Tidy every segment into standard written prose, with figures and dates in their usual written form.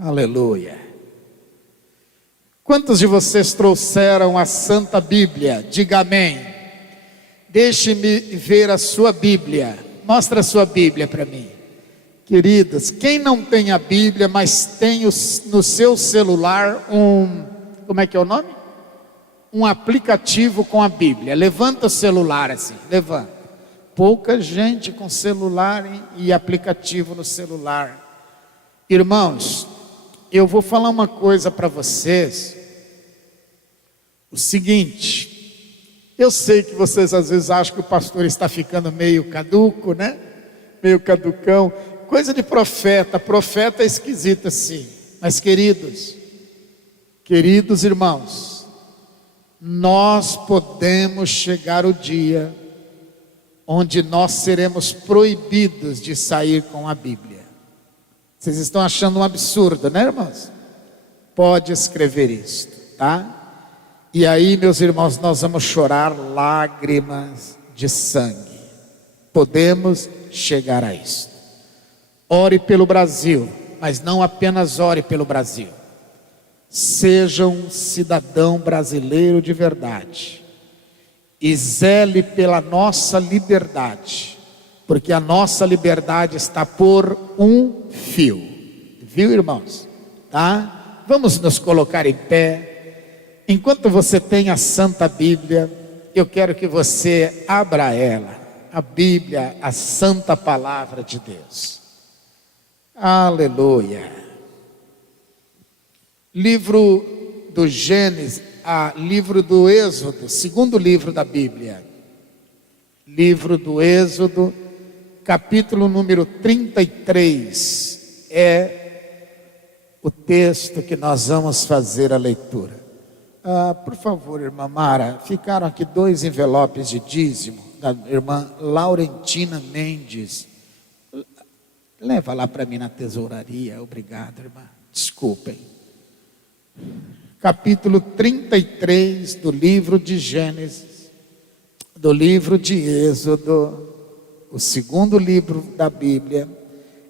Aleluia. Quantos de vocês trouxeram a Santa Bíblia? Diga amém. Deixe-me ver a sua Bíblia. Mostra a sua Bíblia para mim. Queridos, quem não tem a Bíblia, mas tem no seu celular como é que é o nome? Um aplicativo com a Bíblia. Levanta o celular assim, levanta. Pouca gente com celular e aplicativo no celular. Irmãos, eu vou falar uma coisa para vocês. O seguinte, eu sei que vocês às vezes acham que o pastor está ficando meio caduco, né? Meio caducão. Coisa de profeta, profeta é esquisito assim. Mas queridos irmãos, nós podemos chegar o dia onde nós seremos proibidos de sair com a Bíblia. Vocês estão achando um absurdo, né, irmãos? Pode escrever isto, tá? E aí, meus irmãos, nós vamos chorar lágrimas de sangue. Podemos chegar a isso. Ore pelo Brasil, mas não apenas ore pelo Brasil. Seja um cidadão brasileiro de verdade. E zele pela nossa liberdade. Porque a nossa liberdade está por um fio. Viu, irmãos? Tá? Vamos nos colocar em pé. Enquanto você tem a Santa Bíblia, eu quero que você abra ela. A Bíblia, a Santa Palavra de Deus. Aleluia. Livro do Gênesis, livro do Êxodo, segundo livro da Bíblia. Livro do Êxodo, capítulo número 33, é o texto que nós vamos fazer a leitura. Por favor, irmã Mara, ficaram aqui 2 envelopes de dízimo, da irmã Laurentina Mendes. Leva lá para mim na tesouraria, obrigado, irmã, desculpem. Capítulo 33 do livro de Gênesis, do livro de Êxodo, o segundo livro da Bíblia.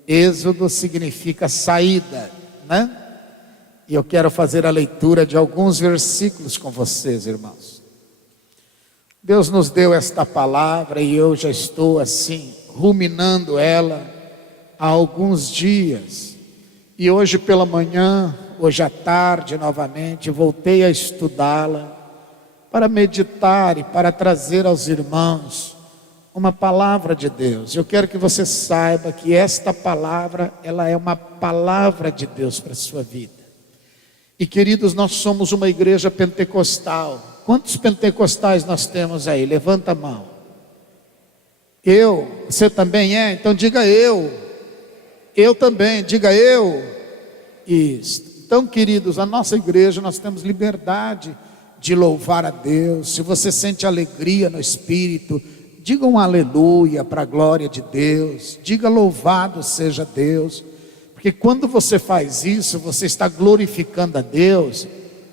Êxodo significa saída, né? E eu quero fazer a leitura de alguns versículos com vocês, irmãos. Deus nos deu esta palavra e eu já estou assim, ruminando ela há alguns dias. E hoje pela manhã, hoje à tarde novamente, voltei a estudá-la para meditar e para trazer aos irmãos uma palavra de Deus. Eu quero que você saiba que esta palavra, ela é uma palavra de Deus para a sua vida. E queridos, nós somos uma igreja pentecostal. Quantos pentecostais nós temos aí? Levanta a mão. Eu? Você também é? Então diga eu. Eu também, diga eu. Isso. Então, queridos, a nossa igreja, nós temos liberdade de louvar a Deus. Se você sente alegria no Espírito, diga um aleluia para a glória de Deus. Diga louvado seja Deus. Porque quando você faz isso, você está glorificando a Deus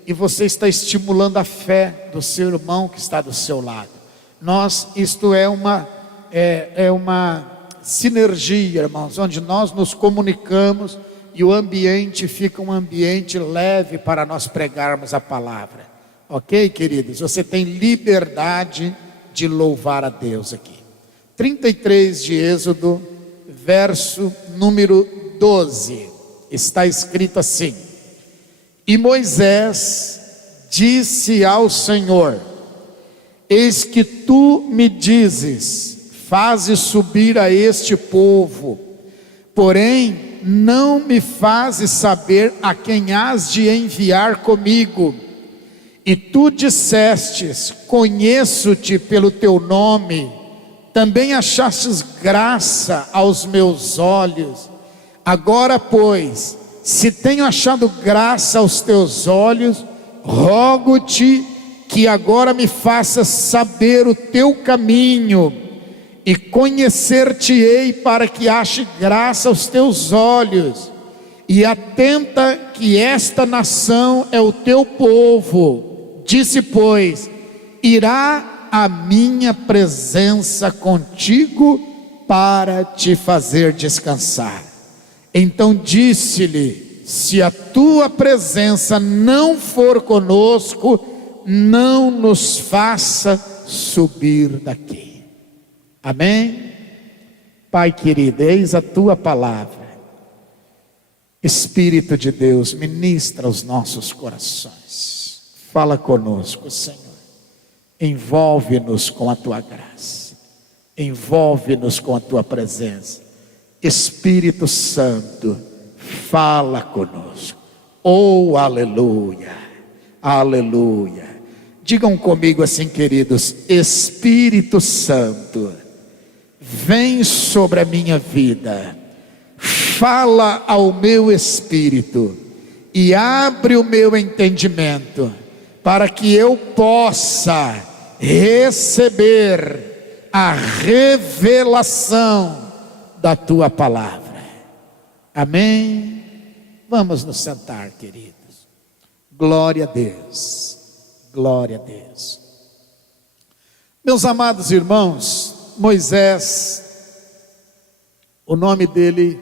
e você está estimulando a fé do seu irmão que está do seu lado. Isto é uma sinergia, irmãos, onde nós nos comunicamos e o ambiente fica um ambiente leve para nós pregarmos a palavra. Ok, queridos? Você tem liberdade de louvar a Deus aqui. 33 de Êxodo, verso número 12, está escrito assim: E Moisés disse ao Senhor: Eis que tu me dizes, faze subir a este povo, porém não me fazes saber a quem hás de enviar comigo. E tu dissestes, conheço-te pelo teu nome, também achastes graça aos meus olhos. Agora, pois, se tenho achado graça aos teus olhos, rogo-te que agora me faças saber o teu caminho, e conhecer-te-ei para que ache graça aos teus olhos. E atenta que esta nação é o teu povo. Disse, pois, irá a minha presença contigo para te fazer descansar. Então disse-lhe: se a tua presença não for conosco, não nos faça subir daqui. Amém? Pai querido, eis a tua palavra. Espírito de Deus, ministra os nossos corações. Fala conosco, Senhor. Envolve-nos com a tua graça. Envolve-nos com a tua presença. Espírito Santo, fala conosco. Oh, aleluia, aleluia. Digam comigo assim, queridos: Espírito Santo, vem sobre a minha vida, fala ao meu espírito e abre o meu entendimento, para que eu possa receber a revelação da tua palavra. Amém? Vamos nos sentar, queridos. Glória a Deus, glória a Deus. Meus amados irmãos, Moisés, o nome dele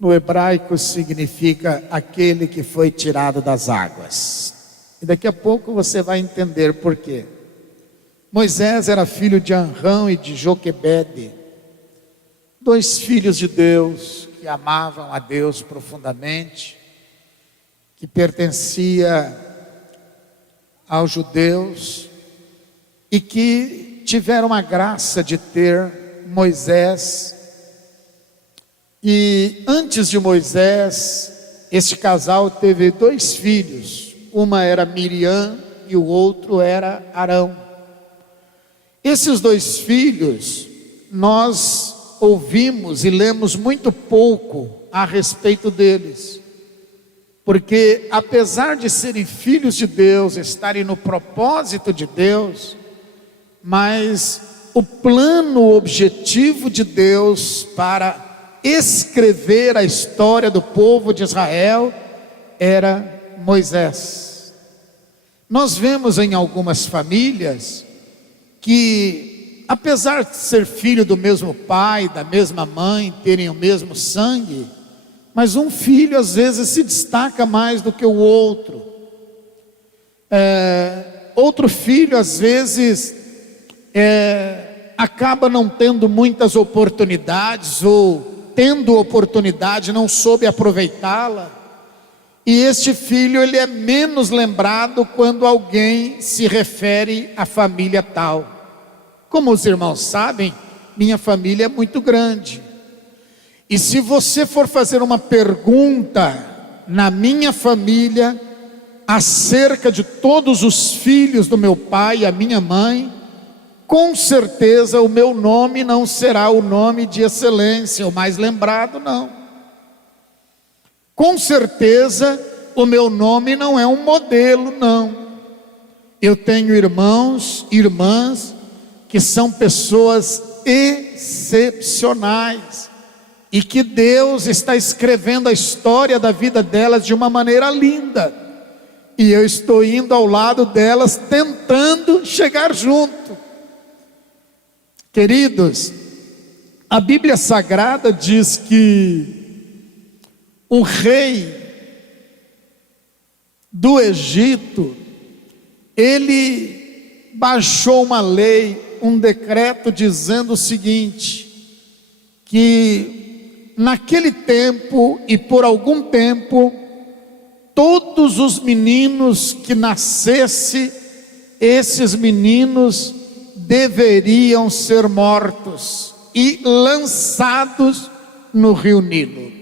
no hebraico significa aquele que foi tirado das águas. E daqui a pouco você vai entender por quê. Moisés era filho de Amrão e de Joquebede, dois filhos de Deus que amavam a Deus profundamente, que pertencia aos judeus e que tiveram a graça de ter Moisés. E antes de Moisés, este casal teve dois filhos, uma era Miriam e o outro era Arão. Esses dois filhos, nós ouvimos e lemos muito pouco a respeito deles, porque apesar de serem filhos de Deus, estarem no propósito de Deus, mas o plano, o objetivo de Deus para escrever a história do povo de Israel era Moisés. Nós vemos em algumas famílias que, apesar de ser filho do mesmo pai, da mesma mãe, terem o mesmo sangue, mas um filho às vezes se destaca mais do que o outro. Outro filho às vezes acaba não tendo muitas oportunidades, ou tendo oportunidade não soube aproveitá-la. E este filho, ele é menos lembrado quando alguém se refere à família tal. Como os irmãos sabem, minha família é muito grande. E se você for fazer uma pergunta na minha família, acerca de todos os filhos do meu pai e a minha mãe, com certeza o meu nome não será o nome de excelência, o mais lembrado, não. Com certeza o meu nome não é um modelo, não. Eu tenho irmãos e irmãs que são pessoas excepcionais, e que Deus está escrevendo a história da vida delas de uma maneira linda, e eu estou indo ao lado delas, tentando chegar junto. Queridos, a Bíblia Sagrada diz que o rei do Egito, ele baixou uma lei, um decreto dizendo o seguinte, que naquele tempo e por algum tempo, todos os meninos que nascessem, esses meninos deveriam ser mortos e lançados no rio Nilo.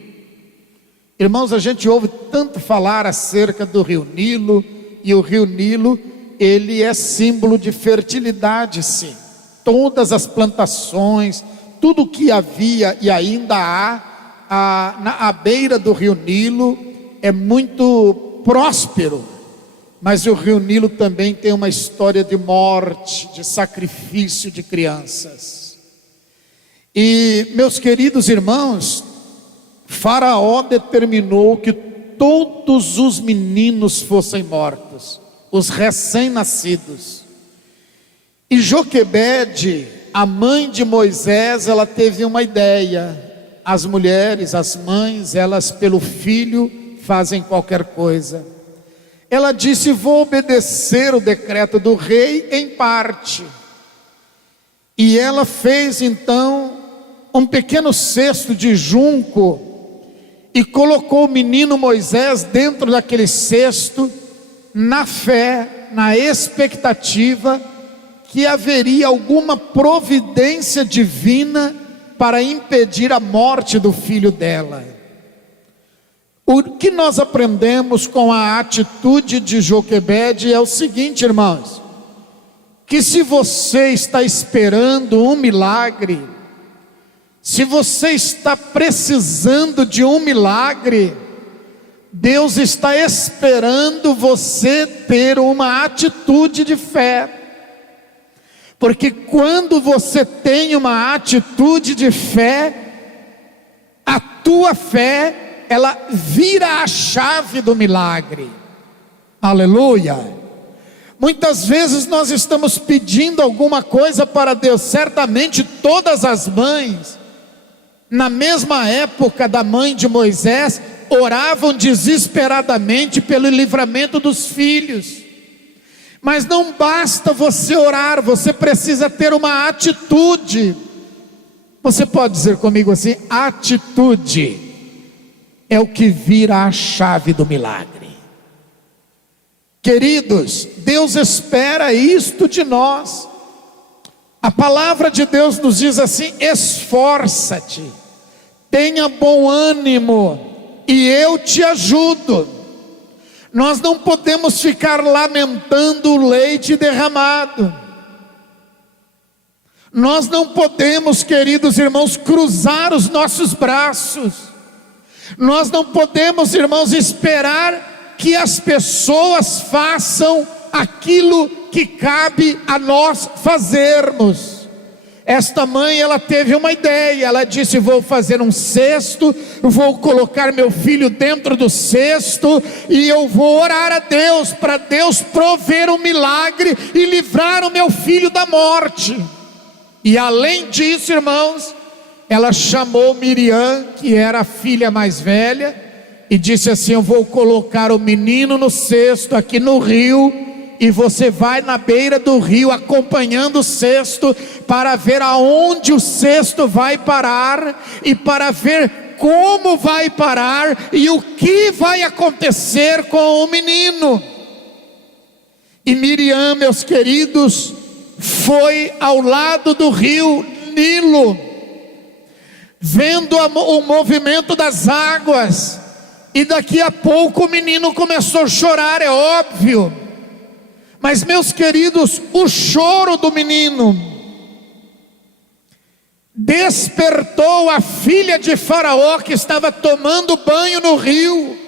Irmãos, a gente ouve tanto falar acerca do rio Nilo, e o rio Nilo, ele é símbolo de fertilidade, sim. Todas as plantações, tudo que havia e ainda há à beira do rio Nilo é muito próspero, mas o rio Nilo também tem uma história de morte, de sacrifício de crianças. E, meus queridos irmãos, Faraó determinou que todos os meninos fossem mortos, os recém-nascidos. E Joquebede, a mãe de Moisés, ela teve uma ideia. as mulheres, as mães, elas pelo filho fazem qualquer coisa. Ela disse: vou obedecer o decreto do rei em parte. E ela fez então um pequeno cesto de junco e colocou o menino Moisés dentro daquele cesto, na fé, na expectativa que haveria alguma providência divina para impedir a morte do filho dela. O que nós aprendemos com a atitude de Joquebede é o seguinte, irmãos: que se você está esperando um milagre, se você está precisando de um milagre, Deus está esperando você ter uma atitude de fé. Porque quando você tem uma atitude de fé, a tua fé, ela vira a chave do milagre. Aleluia! Muitas vezes nós estamos pedindo alguma coisa para Deus. Certamente todas as mães, na mesma época da mãe de Moisés, oravam desesperadamente pelo livramento dos filhos. Mas não basta você orar, você precisa ter uma atitude. Você pode dizer comigo assim: atitude é o que vira a chave do milagre. Queridos, Deus espera isto de nós. A palavra de Deus nos diz assim: esforça-te, tenha bom ânimo, e eu te ajudo. Nós não podemos ficar lamentando o leite derramado. Nós não podemos, queridos irmãos, cruzar os nossos braços. Nós não podemos, irmãos, esperar que as pessoas façam aquilo que cabe a nós fazermos. Esta mãe, ela teve uma ideia. Ela disse: vou fazer um cesto, vou colocar meu filho dentro do cesto, e eu vou orar a Deus, para Deus prover um milagre e livrar o meu filho da morte. E além disso, irmãos, ela chamou Miriam, que era a filha mais velha, e disse assim: eu vou colocar o menino no cesto aqui no rio, e você vai na beira do rio acompanhando o cesto, para ver aonde o cesto vai parar, e para ver como vai parar, e o que vai acontecer com o menino. E Miriam, meus queridos, foi ao lado do rio Nilo, vendo o movimento das águas, e daqui a pouco o menino começou a chorar, é óbvio. Mas, meus queridos, o choro do menino despertou a filha de Faraó, que estava tomando banho no rio.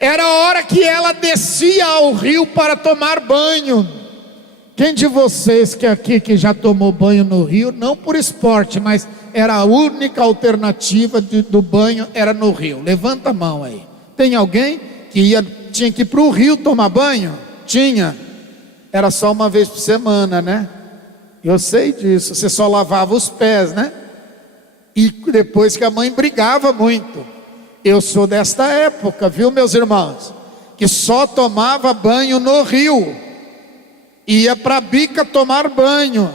Era a hora que ela descia ao rio para tomar banho. Quem de vocês que já tomou banho no rio, não por esporte, mas era a única alternativa do banho, era no rio? Levanta a mão aí. Tem alguém que tinha que ir para o rio tomar banho? Tinha. Era só uma vez por semana, né? Eu sei disso. Você só lavava os pés, né? E depois que a mãe brigava muito. Eu sou desta época, viu, meus irmãos? Que só tomava banho no rio. Ia para a bica tomar banho.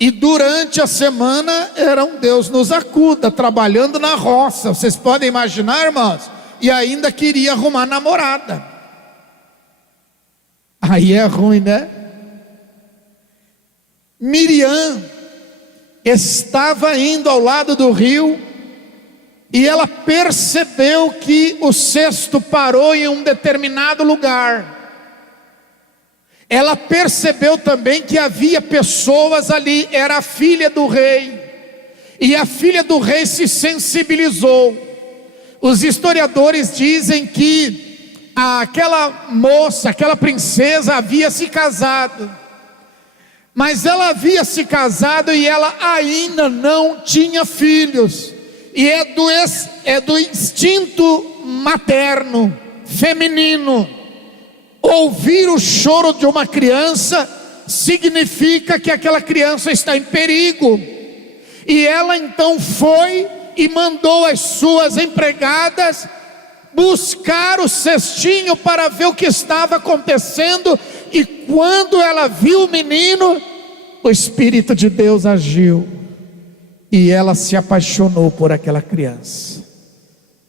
E durante a semana era um Deus nos acuda, trabalhando na roça. Vocês podem imaginar, irmãos? E ainda queria arrumar namorada. Aí é ruim, né? Miriam estava indo ao lado do rio, e ela percebeu que o cesto parou em um determinado lugar. Ela percebeu também que havia pessoas ali. Era a filha do rei, e a filha do rei se sensibilizou. Os historiadores dizem que aquela moça, aquela princesa havia se casado, mas ela havia se casado e ela ainda não tinha filhos. E é do instinto materno, feminino. Ouvir o choro de uma criança significa que aquela criança está em perigo. E ela então foi e mandou as suas empregadas buscar o cestinho para ver o que estava acontecendo. E quando ela viu o menino, o Espírito de Deus agiu e ela se apaixonou por aquela criança.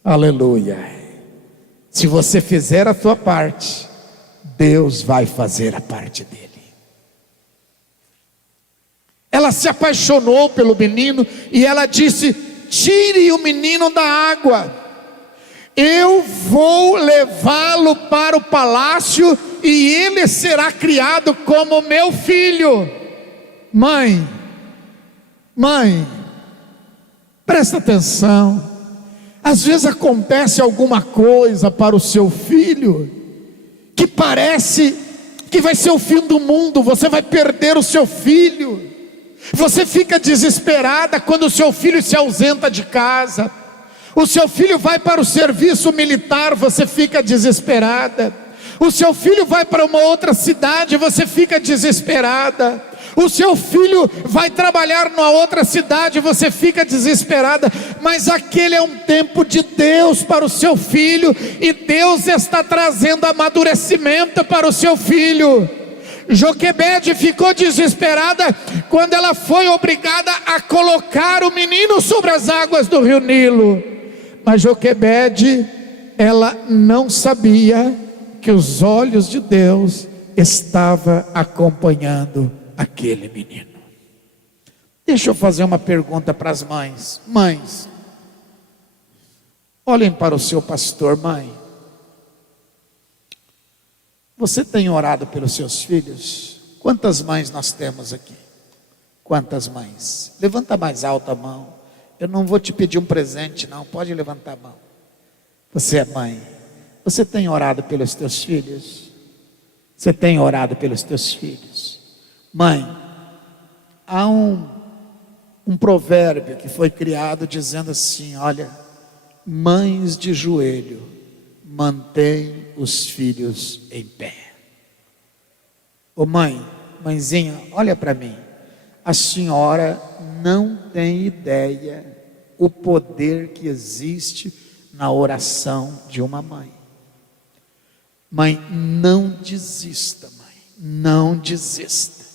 Aleluia. Se você fizer a sua parte, Deus vai fazer a parte dele. Ela se apaixonou pelo menino e ela disse: tire o menino da água, eu vou levá-lo para o palácio e ele será criado como meu filho. Mãe, presta atenção. Às vezes acontece alguma coisa para o seu filho que parece que vai ser o fim do mundo, você vai perder o seu filho. Você fica desesperada quando o seu filho se ausenta de casa. O seu filho vai para o serviço militar, você fica desesperada. O seu filho vai para uma outra cidade, você fica desesperada. O seu filho vai trabalhar numa outra cidade, você fica desesperada. Mas aquele é um tempo de Deus para o seu filho, e Deus está trazendo amadurecimento para o seu filho. Joquebede ficou desesperada quando ela foi obrigada a colocar o menino sobre as águas do rio Nilo. Mas Joquebede, ela não sabia que os olhos de Deus estavam acompanhando aquele menino. Deixa eu fazer uma pergunta para as mães. Mães, olhem para o seu pastor. Mãe, você tem orado pelos seus filhos? Quantas mães nós temos aqui? Quantas mães? Levanta mais alta a mão. Eu não vou te pedir um presente, não. Pode levantar a mão. Você é mãe. Você tem orado pelos teus filhos? Você tem orado pelos teus filhos? Mãe, há um provérbio que foi criado dizendo assim: olha, mães de joelho mantém os filhos em pé. Ô mãezinha, olha para mim. A senhora não tem ideia o poder que existe na oração de uma mãe. Mãe, não desista, mãe, não desista.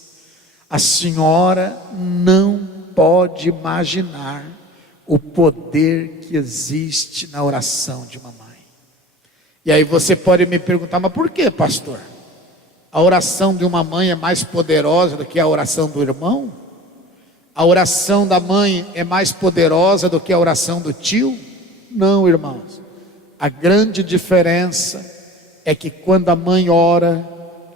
A senhora não pode imaginar o poder que existe na oração de uma mãe. E aí você pode me perguntar: mas por que, pastor? A oração de uma mãe é mais poderosa do que a oração do irmão? A oração da mãe é mais poderosa do que a oração do tio? Não, irmãos. A grande diferença é que quando a mãe ora,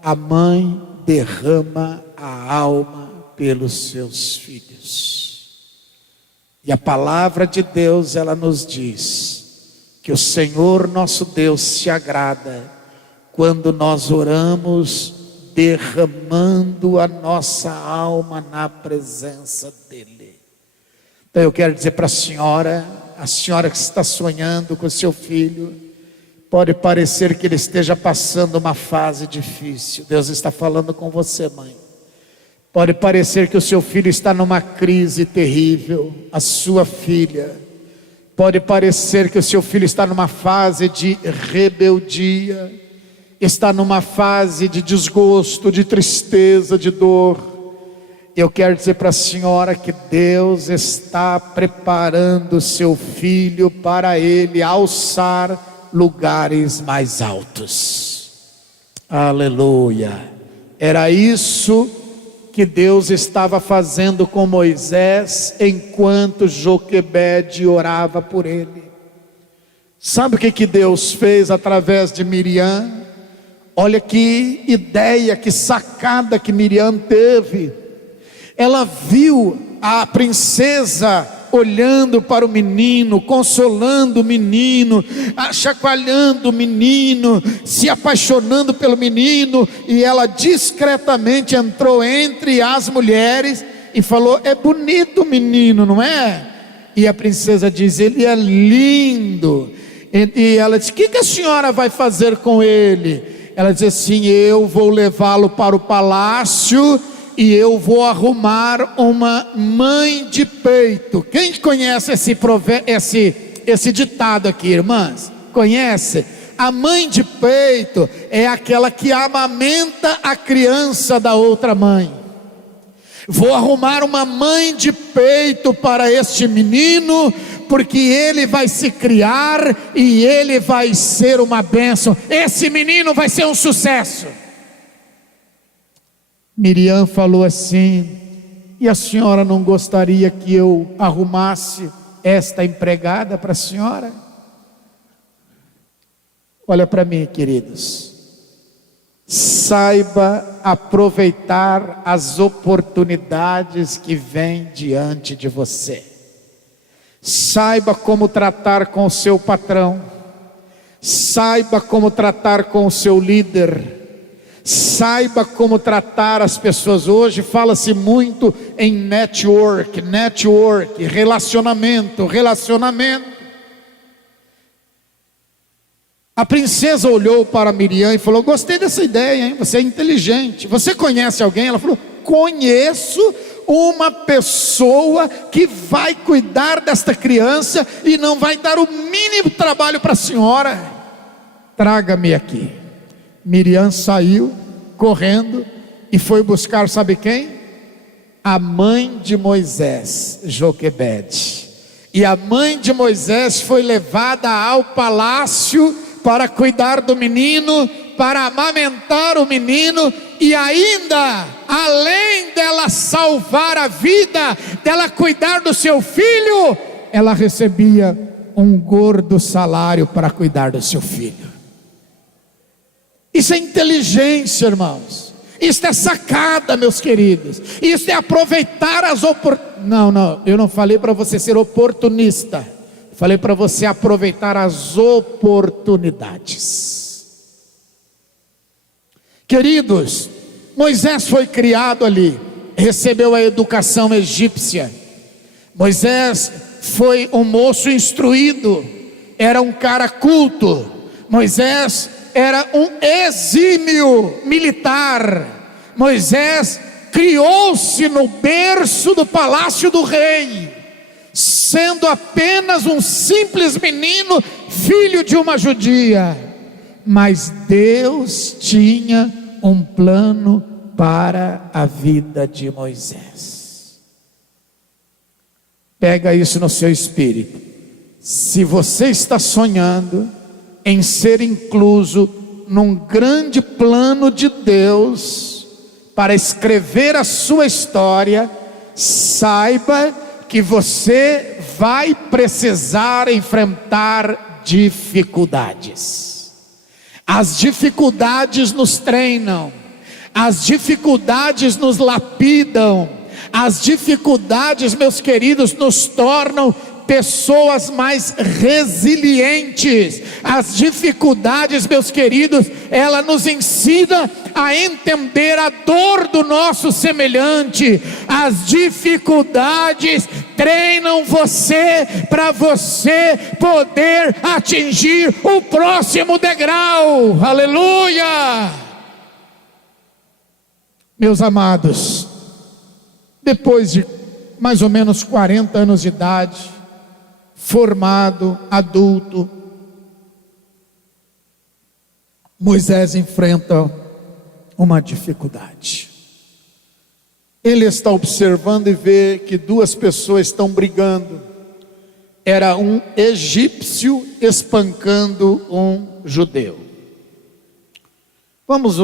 a mãe derrama a alma pelos seus filhos. E a palavra de Deus, ela nos diz que o Senhor nosso Deus se agrada quando nós oramos derramando a nossa alma na presença dEle. Então eu quero dizer para a senhora que está sonhando com seu filho, pode parecer que ele esteja passando uma fase difícil. Deus está falando com você, mãe. Pode parecer que o seu filho está numa crise terrível, a sua filha. Pode parecer que o seu filho está numa fase de rebeldia, está numa fase de desgosto, de tristeza, de dor. Eu quero dizer para a senhora que Deus está preparando seu filho para ele alçar lugares mais altos. Aleluia. Era isso que Deus estava fazendo com Moisés enquanto Joquebede orava por ele. Sabe o que Deus fez através de Miriam? Olha que ideia, que sacada que Miriam teve. Ela viu a princesa olhando para o menino, consolando o menino, chacoalhando o menino, se apaixonando pelo menino, e ela discretamente entrou entre as mulheres e falou: é bonito o menino, não é? E a princesa diz: ele é lindo. E ela disse: o que a senhora vai fazer com ele? Ela diz assim: eu vou levá-lo para o palácio e eu vou arrumar uma mãe de peito. Quem conhece esse ditado aqui, irmãs? Conhece? A mãe de peito é aquela que amamenta a criança da outra mãe. Vou arrumar uma mãe de peito para este menino, porque ele vai se criar e ele vai ser uma bênção. Esse menino vai ser um sucesso. Miriam falou assim: e a senhora não gostaria que eu arrumasse esta empregada para a senhora? Olha para mim, queridos. Saiba aproveitar as oportunidades que vêm diante de você. Saiba como tratar com o seu patrão. Saiba como tratar com o seu líder. Saiba como tratar as pessoas. Hoje fala-se muito em network, relacionamento. A princesa olhou para Miriam e falou: gostei dessa ideia, hein? Você é inteligente. Você conhece alguém? Ela falou: conheço uma pessoa que vai cuidar desta criança e não vai dar o mínimo trabalho para a senhora. Traga-me aqui. Miriam saiu correndo e foi buscar, sabe quem? A mãe de Moisés, Joquebede. E a mãe de Moisés foi levada ao palácio para cuidar do menino, para amamentar o menino, e ainda, além dela salvar a vida, dela cuidar do seu filho, ela recebia um gordo salário para cuidar do seu filho. Isso é inteligência, irmãos. Isso é sacada, meus queridos. Isso é aproveitar as oportunidades. Não, eu não falei para você ser oportunista. Falei para você aproveitar as oportunidades. Queridos, Moisés foi criado ali, recebeu a educação egípcia. Moisés foi um moço instruído, era um cara culto. Moisés era um exímio militar. Moisés criou-se no berço do palácio do rei, sendo apenas um simples menino, filho de uma judia. Mas Deus tinha um plano para a vida de Moisés. Pega isso no seu espírito. Se você está sonhando em ser incluso num grande plano de Deus para escrever a sua história, saiba que você vai precisar enfrentar dificuldades. As dificuldades nos treinam, as dificuldades nos lapidam, as dificuldades, meus queridos, nos tornam pessoas mais resilientes. As dificuldades, meus queridos, ela nos ensina a entender a dor do nosso semelhante. As dificuldades treinam você para você poder atingir o próximo degrau. Aleluia! Meus amados, depois de mais ou menos 40 anos de idade, formado, adulto, Moisés enfrenta uma dificuldade. Ele está observando e vê que duas pessoas estão brigando. Era um egípcio espancando um judeu. Vamos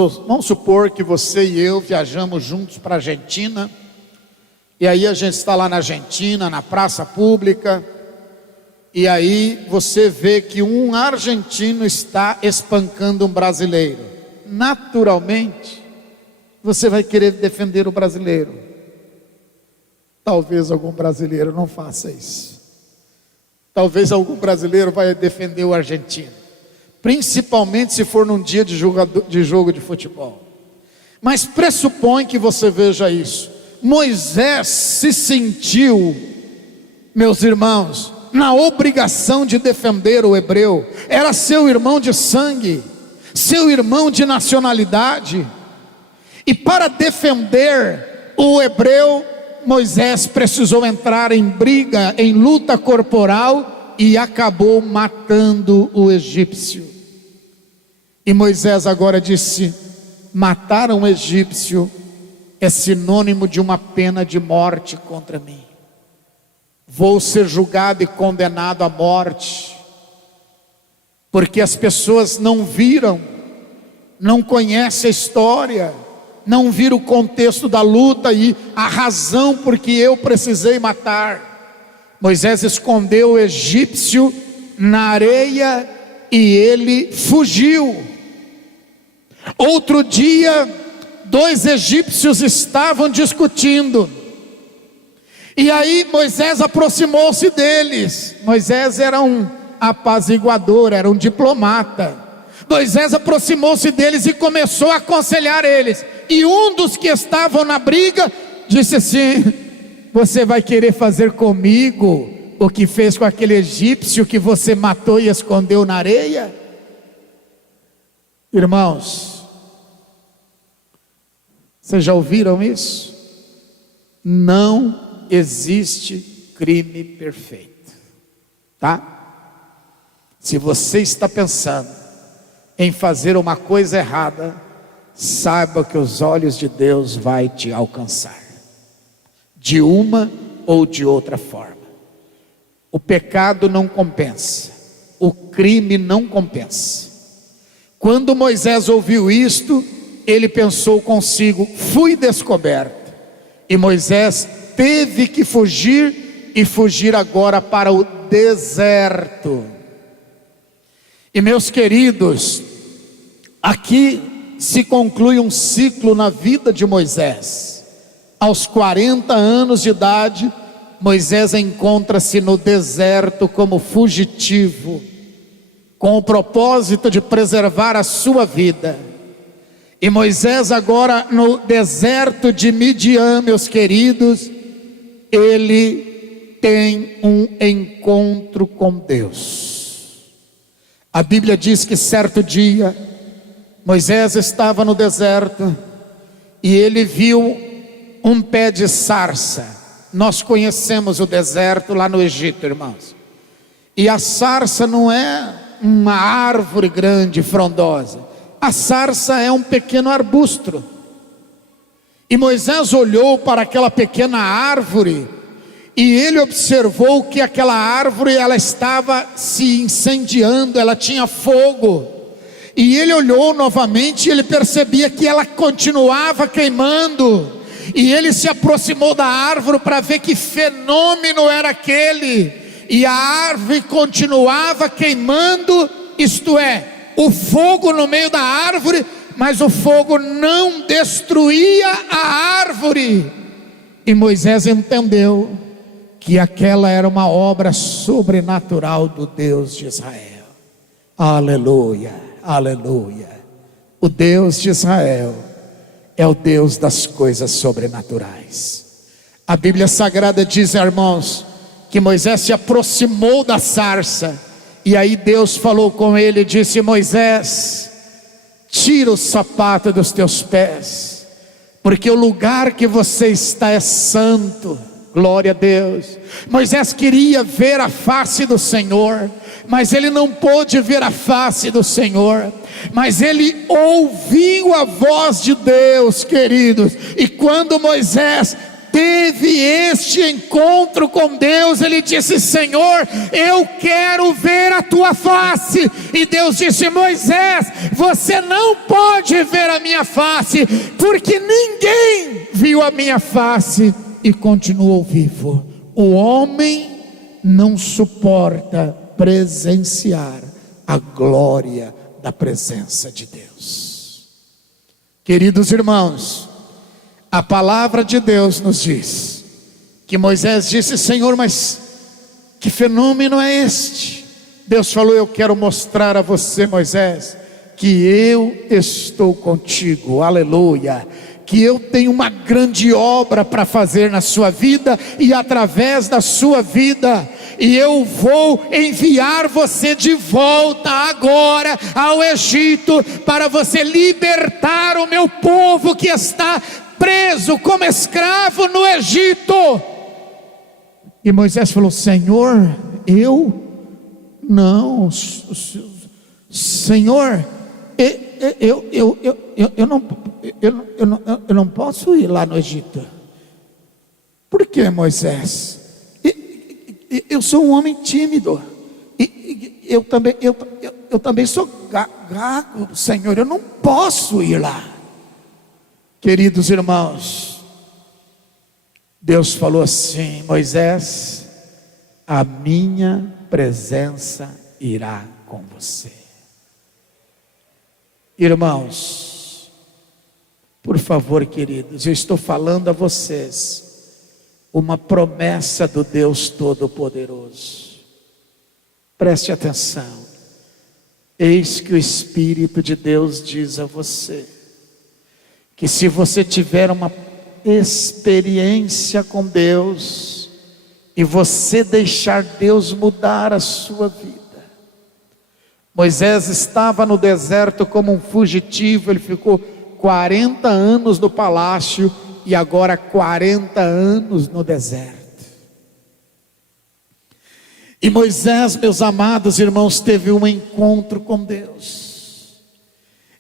supor que você e eu viajamos juntos para a Argentina, e aí a gente está lá na Argentina, na praça pública, e aí você vê que um argentino está espancando um brasileiro. Naturalmente, você vai querer defender o brasileiro. Talvez algum brasileiro não faça isso. Talvez algum brasileiro vai defender o argentino, principalmente se for num dia de jogo de futebol. Mas pressupõe que você veja isso. Moisés se sentiu, meus irmãos, na obrigação de defender o hebreu. Era seu irmão de sangue, seu irmão de nacionalidade. E para defender o hebreu Moisés precisou entrar em briga, em luta corporal, e acabou matando o egípcio. E Moisés agora disse: matar um egípcio é sinônimo de uma pena de morte contra mim. Vou ser julgado e condenado à morte, porque as pessoas não viram, não conhecem a história, não viram o contexto da luta e a razão por que eu precisei matar. Moisés escondeu o egípcio na areia e ele fugiu. Outro dia, 2 egípcios estavam discutindo, e aí Moisés aproximou-se deles. Moisés era um apaziguador, era um diplomata. Moisés aproximou-se deles e começou a aconselhar eles. E um dos que estavam na briga disse assim: você vai querer fazer comigo o que fez com aquele egípcio que você matou e escondeu na areia? Irmãos, vocês já ouviram isso? Não existe crime perfeito, tá? Se você está pensando em fazer uma coisa errada, saiba que os olhos de Deus vai te alcançar, de uma ou de outra forma. O pecado não compensa, o crime não compensa. Quando Moisés ouviu isto, ele pensou consigo: fui descoberto. E Moisés teve que fugir, e fugir agora para o deserto. E meus queridos, aqui se conclui um ciclo na vida de Moisés. Aos 40 anos de idade, Moisés encontra-se no deserto como fugitivo, com o propósito de preservar a sua vida. E Moisés agora no deserto de Midian, meus queridos, ele tem um encontro com Deus. A Bíblia diz que certo dia, Moisés estava no deserto, e ele viu um pé de sarça. Nós conhecemos o deserto lá no Egito, irmãos. E a sarça não é uma árvore grande, frondosa. A sarça é um pequeno arbusto. E Moisés olhou para aquela pequena árvore, e ele observou que aquela árvore, ela estava se incendiando, ela tinha fogo. E ele olhou novamente, e ele percebia que ela continuava queimando. E ele se aproximou da árvore para ver que fenômeno era aquele. E a árvore continuava queimando, isto é, o fogo no meio da árvore, mas o fogo não destruía a árvore. E Moisés entendeu que aquela era uma obra sobrenatural do Deus de Israel. Aleluia, aleluia. O Deus de Israel é o Deus das coisas sobrenaturais. A Bíblia Sagrada diz, irmãos, que Moisés se aproximou da sarça, e aí Deus falou com ele e disse: Moisés, tira o sapato dos teus pés, porque o lugar que você está é santo. Glória a Deus. Moisés queria ver a face do Senhor, mas ele não pôde ver a face do Senhor. Mas ele ouviu a voz de Deus, queridos. E quando Moisés teve este encontro com Deus, ele disse: Senhor, eu quero ver a tua face. E Deus disse: Moisés, você não pode ver a minha face, porque ninguém viu a minha face e continuou vivo. O homem não suporta presenciar a glória da presença de Deus. Queridos irmãos, a palavra de Deus nos diz que Moisés disse: Senhor, mas que fenômeno é este? Deus falou: eu quero mostrar a você, Moisés, que eu estou contigo. Aleluia. Que eu tenho uma grande obra para fazer na sua vida e através da sua vida. E eu vou enviar você de volta agora ao Egito, para você libertar o meu povo que está preso como escravo no Egito. E Moisés falou: Senhor, eu? Não, Senhor, eu não posso ir lá no Egito. Por que, Moisés? Eu sou um homem tímido. Eu também sou gago, Senhor, eu não posso ir lá. Queridos irmãos, Deus falou assim: Moisés, a minha presença irá com você. Irmãos, por favor, queridos, eu estou falando a vocês uma promessa do Deus Todo-Poderoso. Preste atenção. Eis que o Espírito de Deus diz a você que se você tiver uma experiência com Deus e você deixar Deus mudar a sua vida. Moisés estava no deserto como um fugitivo, ele ficou 40 anos no palácio e agora 40 anos no deserto. E Moisés, meus amados irmãos, teve um encontro com Deus.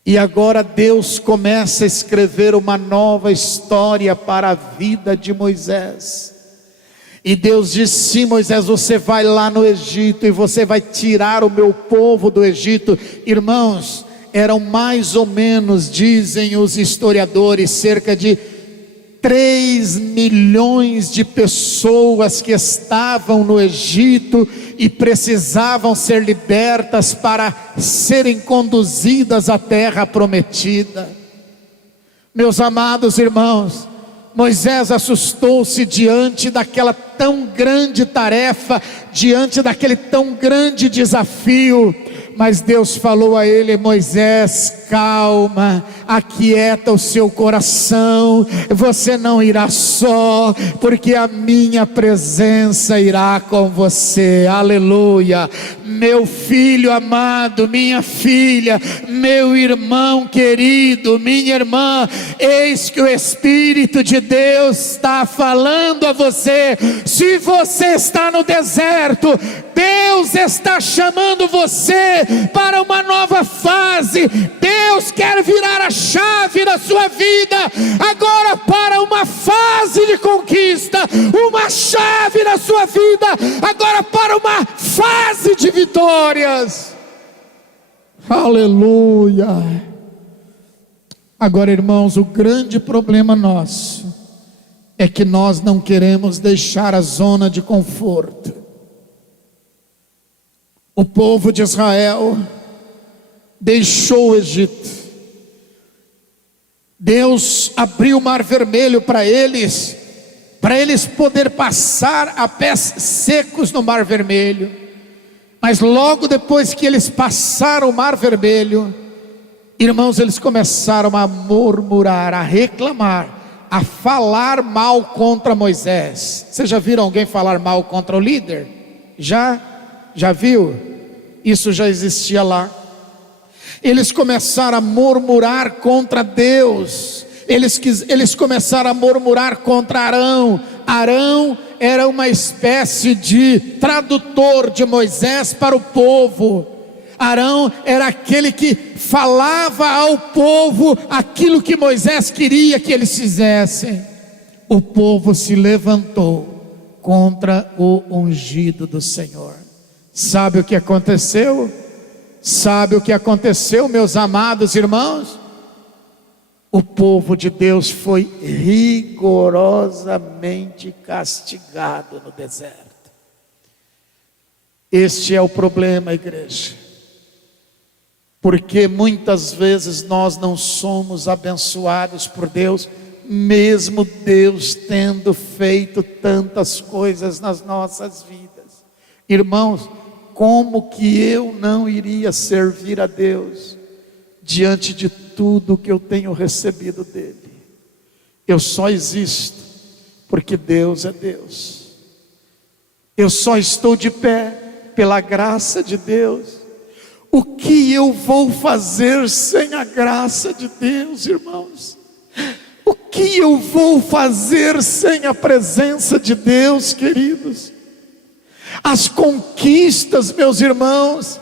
E agora Deus começa a escrever uma nova história para a vida de Moisés. E Deus disse: sim, Moisés, você vai lá no Egito e você vai tirar o meu povo do Egito. Irmãos, eram mais ou menos, dizem os historiadores, cerca de 3 milhões de pessoas que estavam no Egito e precisavam ser libertas para serem conduzidas à terra prometida. Meus amados irmãos, Moisés assustou-se diante daquela tão grande tarefa, diante daquele tão grande desafio. Mas Deus falou a ele: Moisés, calma, aquieta o seu coração, você não irá só, porque a minha presença irá com você. Aleluia. Meu filho amado, minha filha, meu irmão querido, minha irmã, eis que o Espírito de Deus está falando a você. Se você está no deserto, Deus está chamando você para uma nova fase. Deus quer virar a chave da sua vida agora para uma fase de conquista, uma chave na sua vida agora para uma fase de vitórias. Aleluia. Agora, irmãos, o grande problema nosso é que nós não queremos deixar a zona de conforto. O povo de Israel deixou o Egito. Deus abriu o mar vermelho para eles poder passar a pés secos no mar vermelho. Mas logo depois que eles passaram o mar vermelho, irmãos, eles começaram a murmurar, a reclamar, a falar mal contra Moisés. Vocês já viram alguém falar mal contra o líder? Já viu? Isso já existia lá. Eles começaram a murmurar contra Deus. Eles começaram a murmurar contra Arão. Arão era uma espécie de tradutor de Moisés para o povo. Arão era aquele que falava ao povo aquilo que Moisés queria que eles fizessem. O povo se levantou contra o ungido do Senhor. Sabe o que aconteceu? Sabe o que aconteceu, meus amados irmãos? O povo de Deus foi rigorosamente castigado no deserto. Este é o problema, igreja. Porque muitas vezes nós não somos abençoados por Deus, mesmo Deus tendo feito tantas coisas nas nossas vidas. Irmãos, como que eu não iria servir a Deus diante de tudo que eu tenho recebido dele? Eu só existo porque Deus é Deus. Eu só estou de pé pela graça de Deus. O que eu vou fazer sem a graça de Deus, irmãos? O que eu vou fazer sem a presença de Deus, queridos? As conquistas, meus irmãos,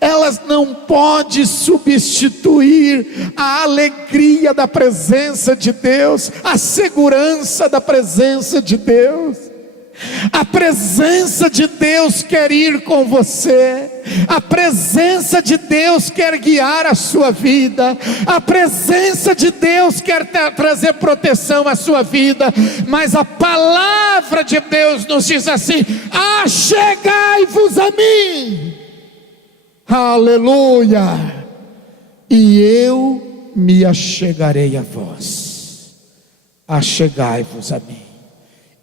elas não podem substituir a alegria da presença de Deus, a segurança da presença de Deus. A presença de Deus quer ir com você, a presença de Deus quer guiar a sua vida, a presença de Deus quer trazer proteção à sua vida, mas a palavra de Deus nos diz assim: achegai-vos a mim, aleluia, e eu me achegarei a vós. Achegai-vos a mim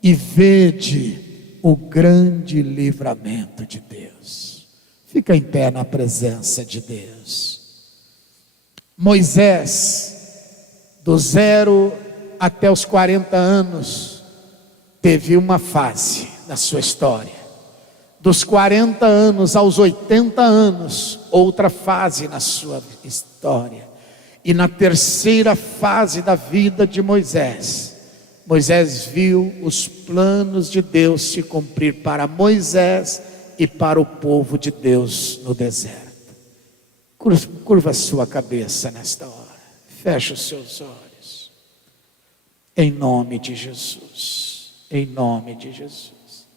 e vede o grande livramento de Deus. Fica em pé na presença de Deus. Moisés, do 0 até os 40 anos, teve uma fase na sua história. Dos 40 anos aos 80 anos, outra fase na sua história. E na terceira fase da vida de Moisés, Moisés viu os planos de Deus se cumprir para Moisés e para o povo de Deus no deserto. Curva a sua cabeça nesta hora, feche os seus olhos, em nome de Jesus, em nome de Jesus.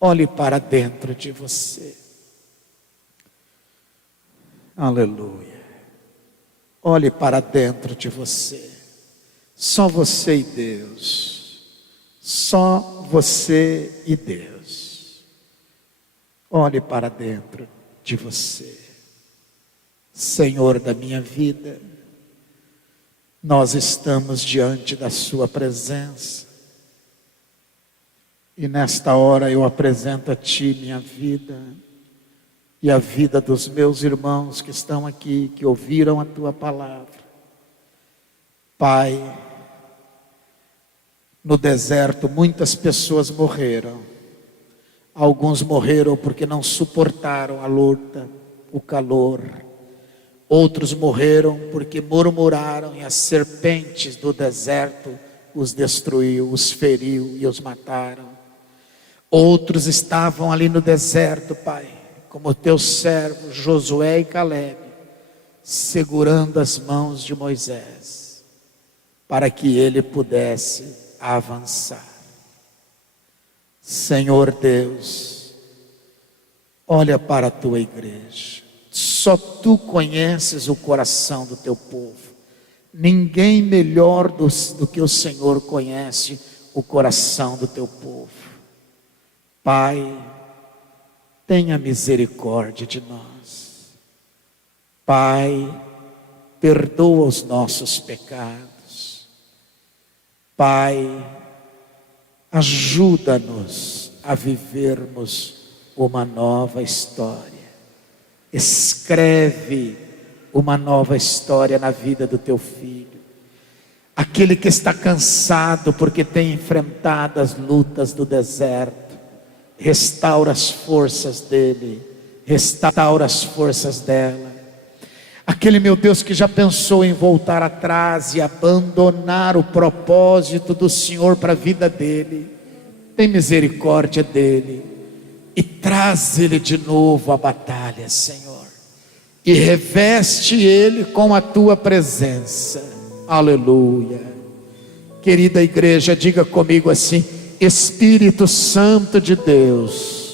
Olhe para dentro de você, aleluia. Olhe para dentro de você. Só você e Deus, só você e Deus. Olhe para dentro de você. Senhor da minha vida, nós estamos diante da sua presença, e nesta hora eu apresento a Ti minha vida, e a vida dos meus irmãos que estão aqui, que ouviram a Tua palavra. Pai, no deserto muitas pessoas morreram. Alguns morreram porque não suportaram a luta, o calor. Outros morreram porque murmuraram e as serpentes do deserto os destruiu, os feriu e os mataram. Outros estavam ali no deserto, Pai, como teus servos Josué e Caleb, segurando as mãos de Moisés, para que ele pudesse avançar. Senhor Deus, olha para a tua igreja. Só tu conheces o coração do teu povo. Ninguém melhor do que o Senhor conhece o coração do teu povo. Pai, tenha misericórdia de nós. Pai, perdoa os nossos pecados. Pai, ajuda-nos a vivermos uma nova história. Escreve uma nova história na vida do teu filho. Aquele que está cansado porque tem enfrentado as lutas do deserto, restaura as forças dele, restaura as forças dela. Aquele, meu Deus, que já pensou em voltar atrás e abandonar o propósito do Senhor para a vida dele, tem misericórdia dele e traz ele de novo à batalha, Senhor, e reveste ele com a tua presença. Aleluia. Querida igreja, diga comigo assim: Espírito Santo de Deus.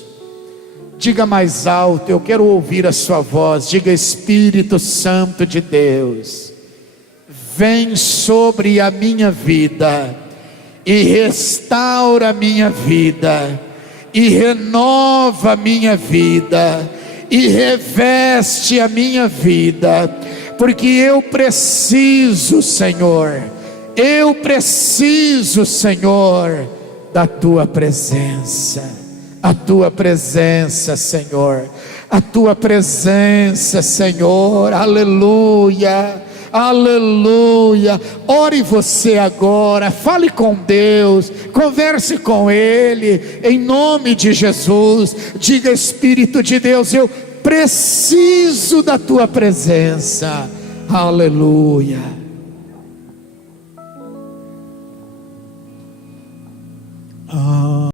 Diga mais alto, eu quero ouvir a sua voz. Diga: Espírito Santo de Deus, vem sobre a minha vida e restaura a minha vida, e renova a minha vida, e reveste a minha vida, porque eu preciso, Senhor, eu preciso, Senhor, da tua presença. A tua presença, Senhor, a tua presença, Senhor, aleluia, aleluia. Ore você agora, fale com Deus, converse com Ele, em nome de Jesus. Diga: Espírito de Deus, eu preciso da tua presença, aleluia.